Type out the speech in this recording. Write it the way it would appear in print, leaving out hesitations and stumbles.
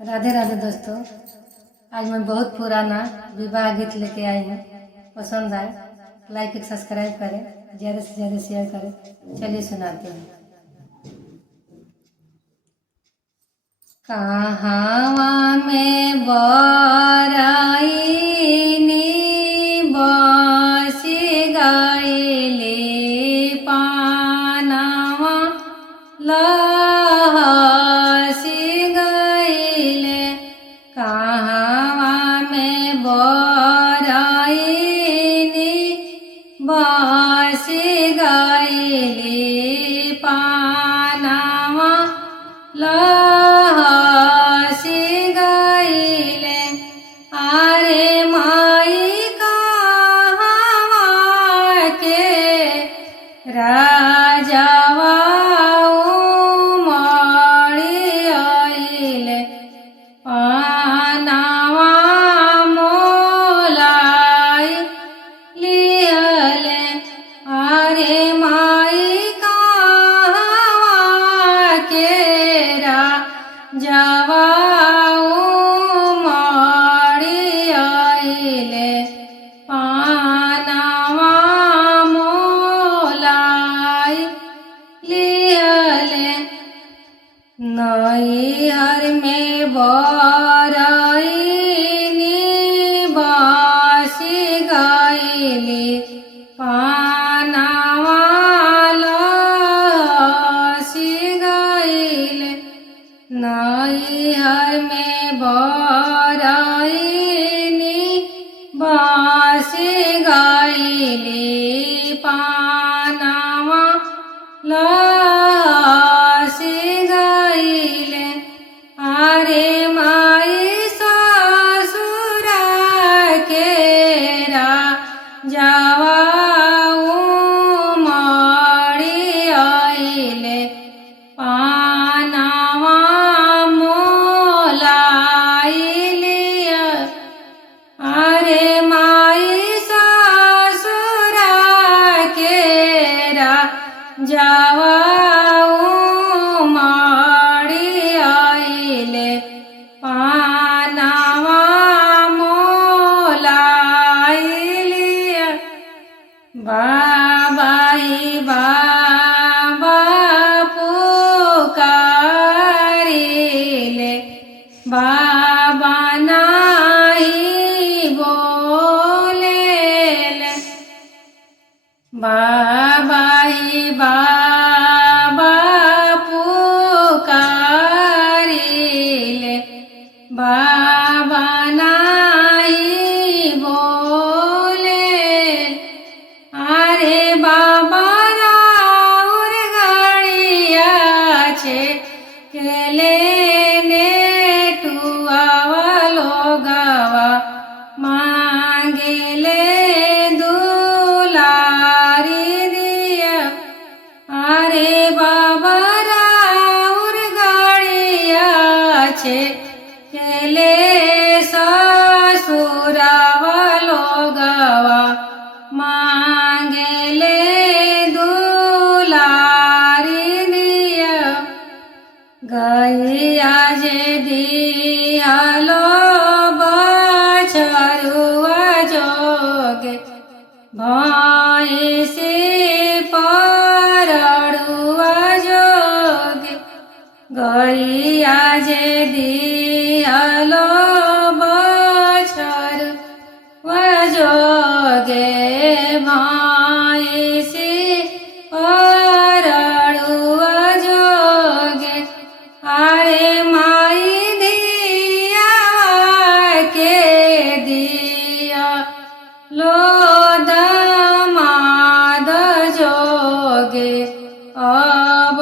राधे राधे दोस्तों। आज मैं बहुत पुराना विवाह गीत लेके आई हूँ। पसंद आए लाइक सब्सक्राइब करें, ज़्यादा से ज़्यादा शेयर करें। चलिए सुनाते हैं। कहावा में बराई बसी गाइले पानावा लहसी गइले। कहावा में बराई बसी गइले पानावा लहसी गइले। अरे माई कहावा के राजावा उमड़ी आइले। पानावा मोलाई लिहले। अरे माई कहावा के राजावा उमड़ी आइले। पानावा मोलाई लिहले। नैहर में बरईनी बसी गइली। पानावा लहसी गइले। नैहर में बरईनी बसी गइली। पानावा लहसी गइले। अरे माई ससुरा के राजावा उमड़ी आइले। पानावा मोलाई लिया। अरे माई ससुरा के राजावा उमड़ी आइले। पानावा मोलाई लिया। बाबाई बाबा पुकारिले। बाबा नाही बोलेले। बाबाई बाबा पुकारिले। बाबा नाही बोलेले। अरे बाबा राउर गड़िया छे केले नेटुआवा लोगावा मांगेले दुलारी दिया। अरे बाबा राउर गड़िया छे केले ससुरावा लोगावा मांगेले दुलारी दिया। गैया जे दियालो बछरुआ जोगे भैंसी परड़ुआ जोगे। गैया जे दियालो बछरुआ जोगे भैंसी परड़ुआ जोगे। अरे माई दिया के दिया लो दामाद जोगे। अब